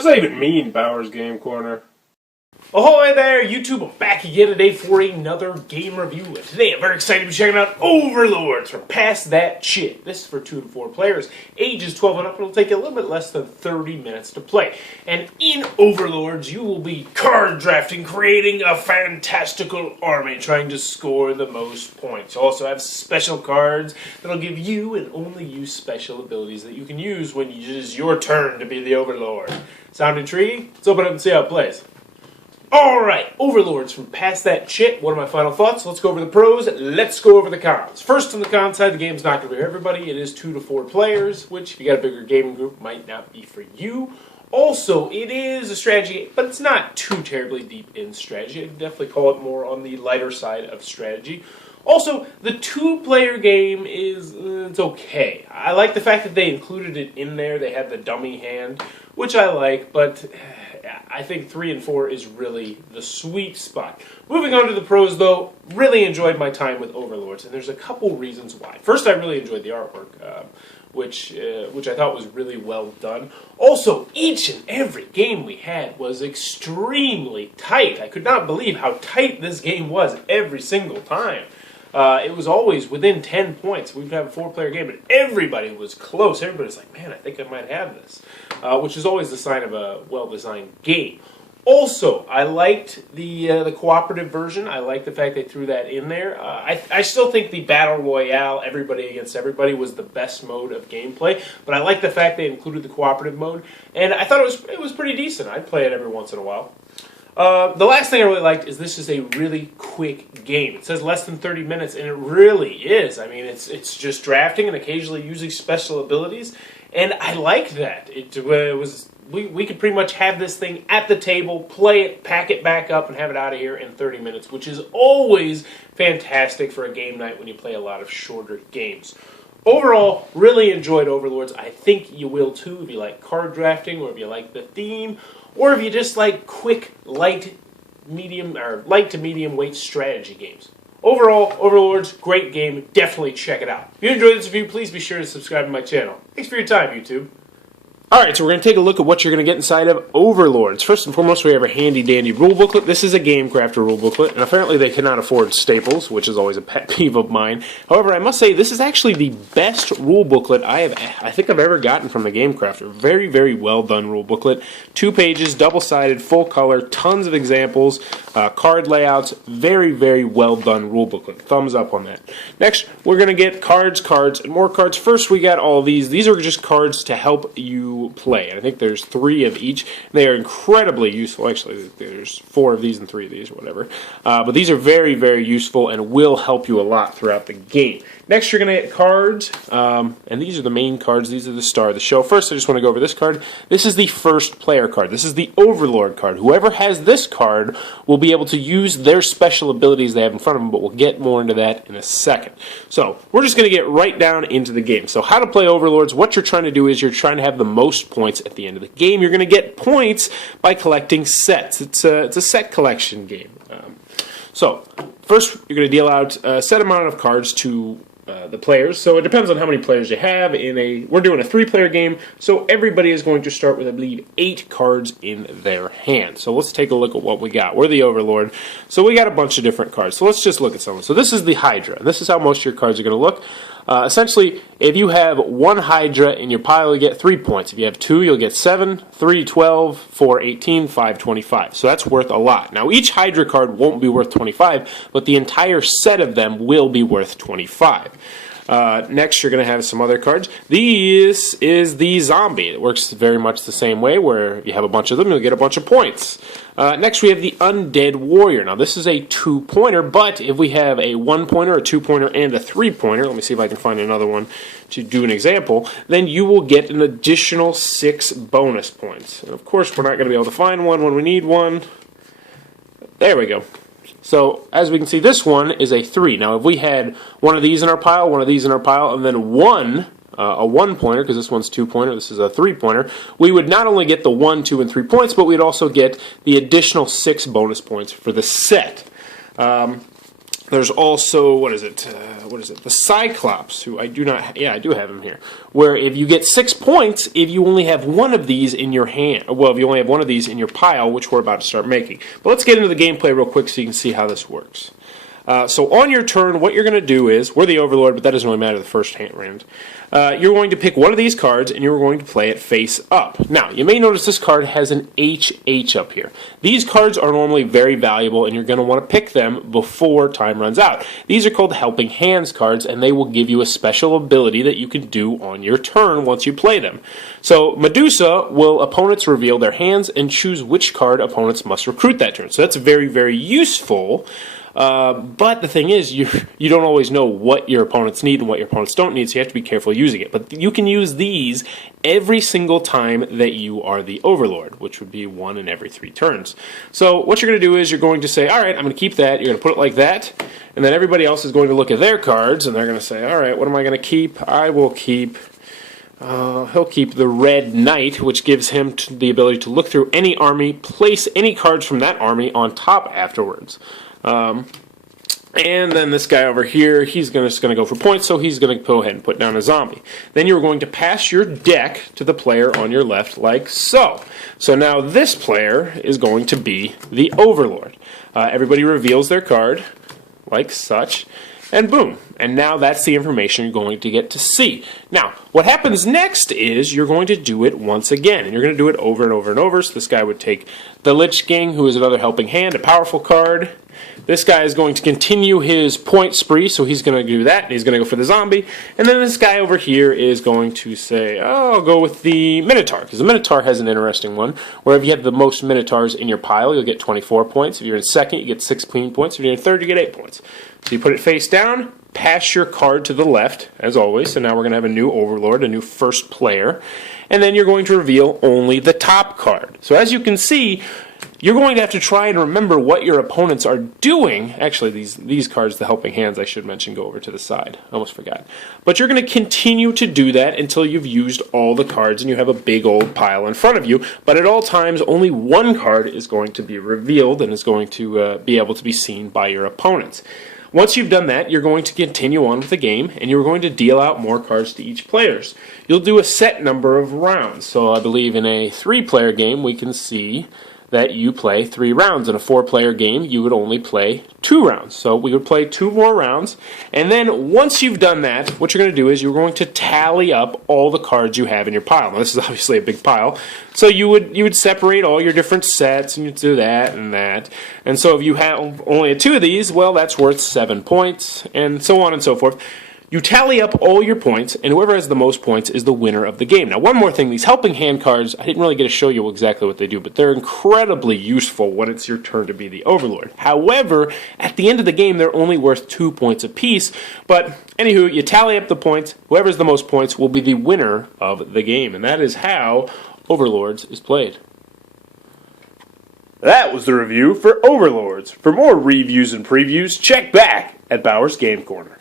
does that even mean, Bowers Game Corner? Ahoy there, YouTube! I'm back again today for another game review. And today I'm very excited to be checking out Overlords from Past That Shit. This is for 2 to 4 players, ages 12 and up. It'll take you a little bit less than 30 minutes to play. And in Overlords, you will be card drafting, creating a fantastical army, trying to score the most points. You also have special cards that'll give you and only you special abilities that you can use when it is your turn to be the Overlord. Sound intriguing? Let's open it up and see how it plays. Alright, Overlords from Past That Shit. What are my final thoughts? Let's go over the pros, let's go over the cons. First, on the con side, the game's not going to be for everybody. It is 2 to 4 players, which, if you got a bigger gaming group, might not be for you. Also, it is a strategy game, but it's not too terribly deep in strategy. I'd definitely call it more on the lighter side of strategy. Also, the 2-player game is, it's okay. I like the fact that they included it in there. They had the dummy hand, which I like, but I think 3 and 4 is really the sweet spot. Moving on to the pros, though, really enjoyed my time with Overlords, and there's a couple reasons why. First, I really enjoyed the artwork, which I thought was really well done. Also, each and every game we had was extremely tight. I could not believe how tight this game was every single time. It was always within 10 points. We'd have a 4-player game, but everybody was close. Everybody's like, man, I think I might have this, which is always the sign of a well-designed game. Also, I liked the cooperative version. I like the fact they threw that in there. I still think the Battle Royale, everybody against everybody, was the best mode of gameplay, but I like the fact they included the cooperative mode, and I thought it was pretty decent. I'd play it every once in a while. The last thing I really liked is this is a really quick game. It says less than 30 minutes, and it really is. I mean, it's just drafting and occasionally using special abilities, and I like that. We could pretty much have this thing at the table, play it, pack it back up, and have it out of here in 30 minutes, which is always fantastic for a game night when you play a lot of shorter games. Overall, really enjoyed Overlords. I think you will too if you like card drafting, or if you like the theme, or if you just like quick, light to medium weight strategy games. Overall, Overlords, great game. Definitely check it out. If you enjoyed this review, please be sure to subscribe to my channel. Thanks for your time, YouTube. Alright, so we're going to take a look at what you're going to get inside of Overlords. First and foremost, we have a handy-dandy rule booklet. This is a Game Crafter rule booklet, and apparently they cannot afford staples, which is always a pet peeve of mine. However, I must say, this is actually the best rule booklet I think I've ever gotten from a Game Crafter. Very, very well done rule booklet. 2 pages, double-sided, full color, tons of examples, card layouts. Very, very well done rule booklet. Thumbs up on that. Next, we're going to get cards, and more cards. First, we got all these. These are just cards to help you play, and I think there's 3 of each. They are incredibly useful. Actually, there's 4 of these and 3 of these, or whatever. But these are very, very useful and will help you a lot throughout the game. Next, you're going to get cards, and these are the main cards. These are the star of the show. First, I just want to go over this card. This is the first player card. This is the Overlord card. Whoever has this card will be able to use their special abilities they have in front of them, but we'll get more into that in a second. So, we're just going to get right down into the game. So, how to play Overlords. What you're trying to do is you're trying to have the most points at the end of the game. You're going to get points by collecting sets. It's a set collection game. So, first, you're going to deal out a set amount of cards to the players. So it depends on how many players you have. We're doing a 3-player game, so everybody is going to start with, I believe, 8 cards in their hand. So let's take a look at what we got. We're the Overlord, so we got a bunch of different cards. So let's just look at some of them. So this is the Hydra. This is how most of your cards are going to look. Essentially, if you have 1 Hydra in your pile, you get 3 points. If you have 2, you'll get 7, 3, 12, 4, 18, 5, 25. So that's worth a lot. Now, each Hydra card won't be worth 25, but the entire set of them will be worth 25. Next, you're going to have some other cards. This is the Zombie. It works very much the same way, where if you have a bunch of them, you'll get a bunch of points. Next, we have the Undead Warrior. Now, this is a 2-pointer, but if we have a 1-pointer, a 2-pointer, and a 3-pointer, let me see if I can find another one to do an example, then you will get an additional 6 bonus points. And of course, we're not going to be able to find one when we need one. There we go. So, as we can see, this one is a 3. Now, if we had one of these in our pile, one of these in our pile, and then a 1-pointer, because this one's 2-pointer, this is a 3-pointer, we would not only get the 1, 2, and 3 points, but we'd also get the additional 6 bonus points for the set. There's also, what is it? The Cyclops, who I do not, I do have him here. Where if you get 6 points, if you only have one of these in your hand, well, if you only have one of these in your pile, which we're about to start making. But let's get into the gameplay real quick so you can see how this works. So on your turn, what you're going to do is, we're the Overlord, but that doesn't really matter the first round. You're going to pick one of these cards, and you're going to play it face up. Now, you may notice this card has an HH up here. These cards are normally very valuable, and you're going to want to pick them before time runs out. These are called Helping Hands cards, and they will give you a special ability that you can do on your turn once you play them. So, Medusa will opponents reveal their hands and choose which card opponents must recruit that turn. So that's very, very useful. But the thing is, you don't always know what your opponents need and what your opponents don't need, so you have to be careful using it. But you can use these every single time that you are the Overlord, which would be 1 in every 3 turns. So what you're going to do is you're going to say, alright, I'm going to keep that, you're going to put it like that, and then everybody else is going to look at their cards, and they're going to say, alright, what am I going to keep? I will keep... he'll keep the Red Knight, which gives him the ability to look through any army, place any cards from that army on top afterwards. And then this guy over here, he's just going to go for points, so he's going to go ahead and put down a zombie. Then you're going to pass your deck to the player on your left, like so. So now this player is going to be the Overlord. Everybody reveals their card, like such, and boom. And now that's the information you're going to get to see. Now, what happens next is you're going to do it once again, and you're going to do it over and over and over. So this guy would take the Lich King, who is another Helping Hand, a powerful card. This guy is going to continue his point spree, so he's going to do that, and he's going to go for the zombie. And then this guy over here is going to say, oh, I'll go with the Minotaur, because the Minotaur has an interesting one, where if you have the most Minotaurs in your pile, you'll get 24 points. If you're in second, you get 16 points. If you're in third, you get 8 points. So you put it face down, pass your card to the left, as always. So now we're going to have a new Overlord, a new first player. And then you're going to reveal only the top card. So as you can see, you're going to have to try and remember what your opponents are doing. Actually, these cards, the Helping Hands, I should mention, go over to the side. I almost forgot. But you're going to continue to do that until you've used all the cards and you have a big old pile in front of you. But at all times, only one card is going to be revealed and is going to be able to be seen by your opponents. Once you've done that, you're going to continue on with the game, and you're going to deal out more cards to each player. You'll do a set number of rounds. So I believe in a 3-player game, we can see that you play 3 rounds. In a 4-player game, you would only play 2 rounds. So we would play 2 more rounds, and then once you've done that, what you're going to do is you're going to tally up all the cards you have in your pile. Now, this is obviously a big pile, so you would separate all your different sets, and you'd do that and that. And so if you have only 2 of these, well, that's worth 7 points, and so on and so forth. You tally up all your points, and whoever has the most points is the winner of the game. Now, one more thing, these Helping Hand cards, I didn't really get to show you exactly what they do, but they're incredibly useful when it's your turn to be the Overlord. However, at the end of the game, they're only worth 2 points apiece, but anywho, you tally up the points, whoever has the most points will be the winner of the game, and that is how Overlords is played. That was the review for Overlords. For more reviews and previews, check back at Bauer's Game Corner.